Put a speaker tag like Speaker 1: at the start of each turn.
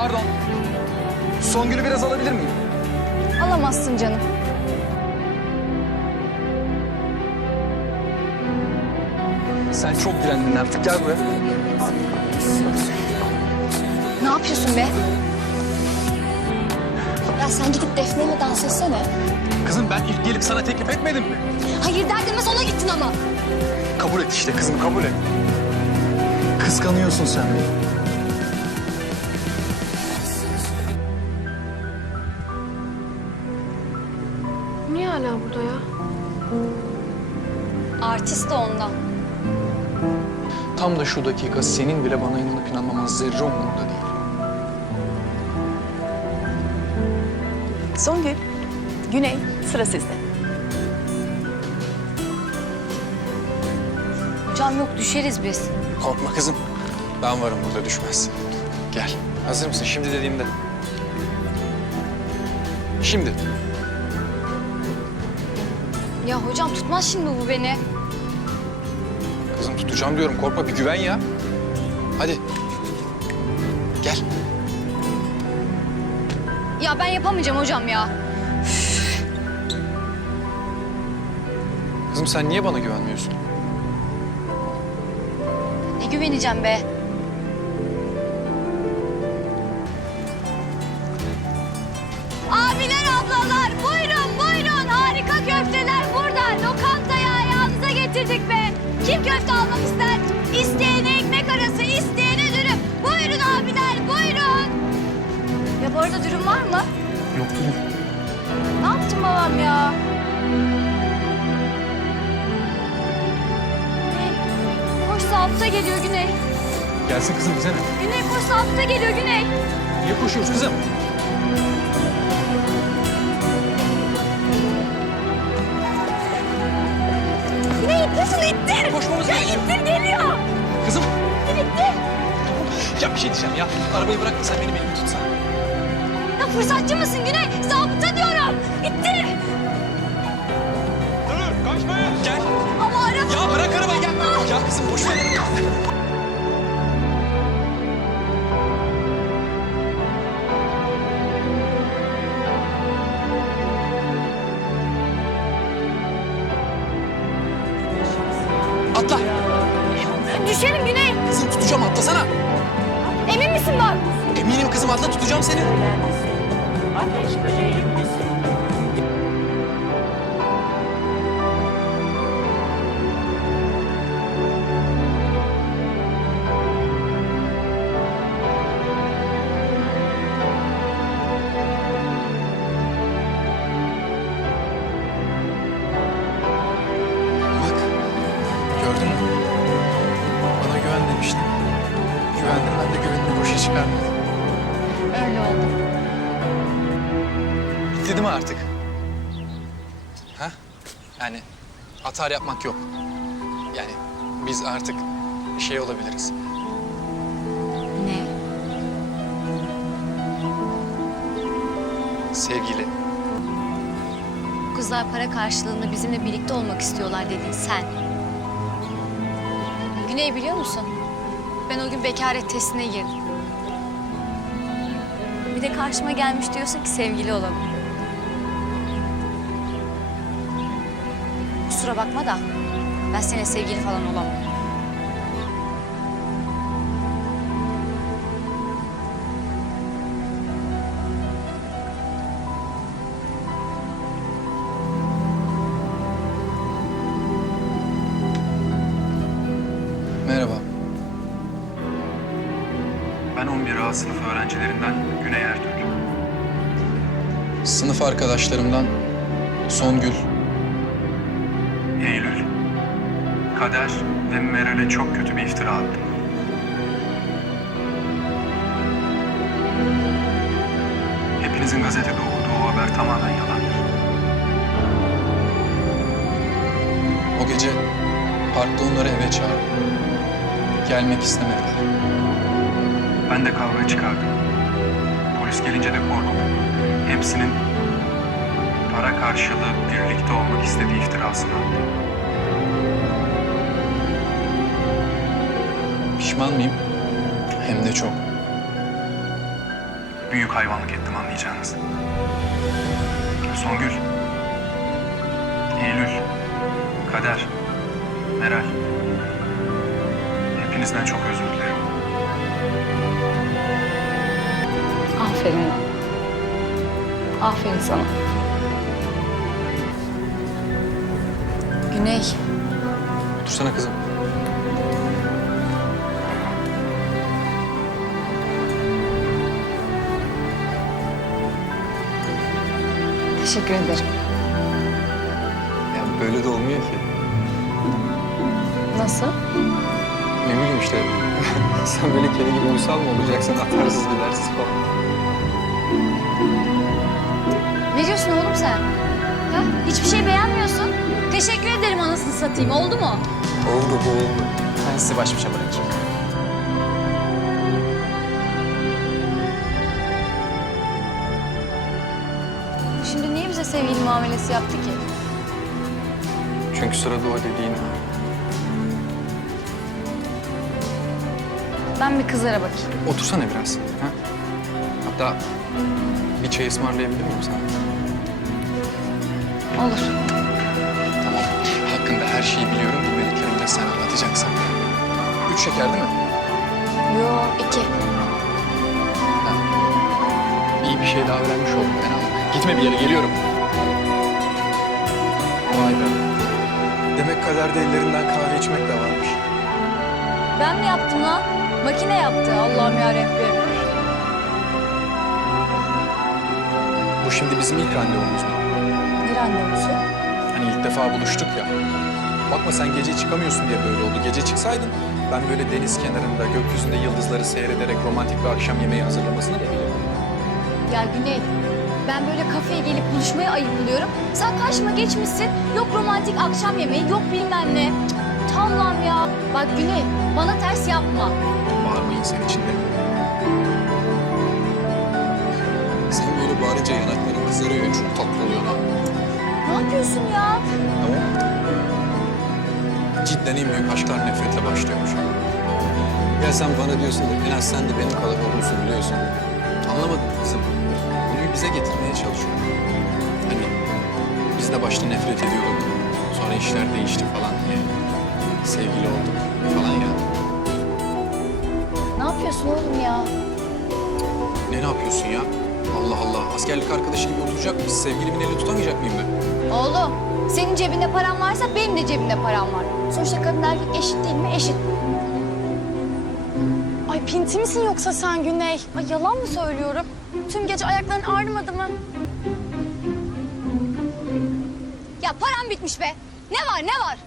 Speaker 1: Pardon. Songül'ü biraz alabilir miyim?
Speaker 2: Alamazsın canım.
Speaker 1: Sen çok direndin artık. Gel buraya.
Speaker 2: Ne yapıyorsun be? Ya sen gidip Defne ile dans etsene.
Speaker 1: Kızım ben ilk gelip sana teklif etmedim mi?
Speaker 2: Hayır der demez ona gittin ama.
Speaker 1: Kabul et işte kızım kabul et. Kıskanıyorsun sen beni.
Speaker 2: Artist de ondan.
Speaker 1: Tam da şu dakika senin bile bana inanıp inanmaman zerre umurumda değil.
Speaker 3: Songül, Güney sıra sizde.
Speaker 2: Hocam yok düşeriz biz.
Speaker 1: Korkma kızım. Ben varım burada düşmez. Gel. Hazır mısın? Şimdi dediğimde. Şimdi.
Speaker 2: Ya hocam tutmaz şimdi bu beni.
Speaker 1: Kızım tutacağım diyorum. Korkma bir güven ya. Hadi. Gel.
Speaker 2: Ya ben yapamayacağım hocam ya.
Speaker 1: Kızım sen niye bana güvenmiyorsun?
Speaker 2: Ne güveneceğim be? Abiler ablalar buyurun buyurun harika köfteler burada. Lokantaya ayağınıza getirdik be. Kim köfte almak ister? İsteyene ekmek arası, isteyene dürüm. Buyurun abiler buyurun. Ya bu arada dürüm var mı?
Speaker 1: Yok dur.
Speaker 2: Ne yaptın babam ya? Güney, koş sağlıkta geliyor Güney.
Speaker 1: Gelsin kızım bize ne?
Speaker 2: Güney koş sağlıkta geliyor Güney.
Speaker 1: Niye koşuyoruz kızım? Şey diyeceğim ya. Arabayı bırak da sen benim elimi tutsan.
Speaker 2: Ya fırsatçı mısın Güney? Zabıta diyorum. İttir.
Speaker 1: Dur kaçmayın. Gel.
Speaker 2: Ama araba...
Speaker 1: Ya bırak arabayı gel. Ya kızım boş ver. Atla.
Speaker 2: Düşerim Güney.
Speaker 1: Kızım tutacağım atlasana.
Speaker 2: Emin misin bak?
Speaker 1: Eminim kızım atla tutacağım seni. Bak çıkarmadım.
Speaker 2: Öyle oldu.
Speaker 1: Bitti değil mi artık? Ha? Yani atar yapmak yok. Yani biz artık şey olabiliriz.
Speaker 2: Ne?
Speaker 1: Sevgili.
Speaker 2: Kızlar para karşılığında bizimle birlikte olmak istiyorlar dedin sen. Güney biliyor musun? Ben o gün bekaret testine girdim. Bir de karşıma gelmiş diyorsun ki sevgili olalım. Kusura bakma da ben seninle sevgili falan olamam.
Speaker 4: 11A sınıf öğrencilerinden Güney Ertürk.
Speaker 1: Sınıf arkadaşlarımdan Songül.
Speaker 4: Eylül, Kader ve Meral'e çok kötü bir iftira attım. Hepinizin gazetede okuduğu o haber tamamen yalandır.
Speaker 1: O gece parkta onları eve çağırdım. Gelmek istemediler.
Speaker 4: Ben de kavga çıkardım. Polis gelince de korktum. Hepsinin para karşılığı birlikte olmak istediği iftirasını attım.
Speaker 1: Pişman mıyım? Hem de çok.
Speaker 4: büyük hayvanlık ettim anlayacağınız. Songül, Eylül, Kader, Meral. Hepinizden çok özür dilerim.
Speaker 3: Aferin. Aferin sana. Güney,
Speaker 1: Otursana kızım.
Speaker 3: teşekkür ederim.
Speaker 1: Ya böyle de olmuyor ki.
Speaker 3: Nasıl?
Speaker 1: Ne bileyim işte. Sen böyle kedi gibi uysal mı olacaksın? Atarsız gidersiz falan.
Speaker 2: Ne diyorsun oğlum sen? Ha? Hiçbir şey beğenmiyorsun. Teşekkür ederim anasını satayım. Oldu mu?
Speaker 1: Oldu bu oldu. Ben sizi baş başa bırakayım.
Speaker 2: Şimdi niye bize sevgili muamelesi yaptı ki?
Speaker 1: Çünkü sırada o dediğin var.
Speaker 2: Ben bir kızlara bakayım.
Speaker 1: Otursana biraz. Ha? Hatta bir çay ısmarlayabilir miyim sana?
Speaker 2: Olur.
Speaker 1: Tamam. Hakkında her şeyi biliyorum. Bilmediklerimi de sen anlatacaksın. Üç şeker değil mi?
Speaker 2: Yo iki.
Speaker 1: İyi bir şey daha öğrenmiş oldum ben ama. Gitme bir yere geliyorum. Vay be. Demek kaderde ellerinden kahve içmek de varmış.
Speaker 2: Ben mi yaptım lan? Makine yaptı. Allah'ım yarabbim.
Speaker 1: Bu şimdi bizim ilk randevumuz mu?
Speaker 2: Ne randevusu?
Speaker 1: Hani ilk defa buluştuk ya. Bakma sen gece çıkamıyorsun diye böyle oldu. Gece çıksaydın ben böyle deniz kenarında gökyüzünde yıldızları seyrederek romantik bir akşam yemeği hazırlamasını da bilirim.
Speaker 2: Ya Güney, ben böyle kafeye gelip buluşmayı ayıp buluyorum. Sen karşıma geçmişsin. Yok romantik akşam yemeği, yok bilmem ne. Cık, Allah'ım ya. Bak Güney, bana ters yapma.
Speaker 1: Bağırmayın sen içinde. Sen böyle bağırınca yanakların kızarıyor ya, çok tatlı oluyor ha.
Speaker 2: Ne yapıyorsun ya?
Speaker 1: Tamam. Cidden en büyük aşklar nefretle başlıyormuş. Ya sen bana diyorsun da en az sen de benim kadar olmuşsun biliyorsun. Anlamadım kızım. Konuyu bize getirmeye çalışıyor. Hani biz de başta nefret ediyorduk. Sonra işler değişti falan diye. Sevgili olduk falan ya.
Speaker 2: Ne yapıyorsun oğlum ya?
Speaker 1: Ne ne yapıyorsun ya? Allah Allah. Askerlik arkadaşı gibi oturacak mıyız? Sevgilimin elini tutamayacak mıyım ben?
Speaker 2: Oğlum, senin cebinde paran varsa benim de cebimde param var. Sonuçta kadın erkek eşit değil mi? Eşit.
Speaker 5: Ay pinti misin yoksa sen Güney? Ay yalan mı söylüyorum? Tüm gece ayakların ağrımadı mı?
Speaker 2: Ya param bitmiş be. Ne var, ne var?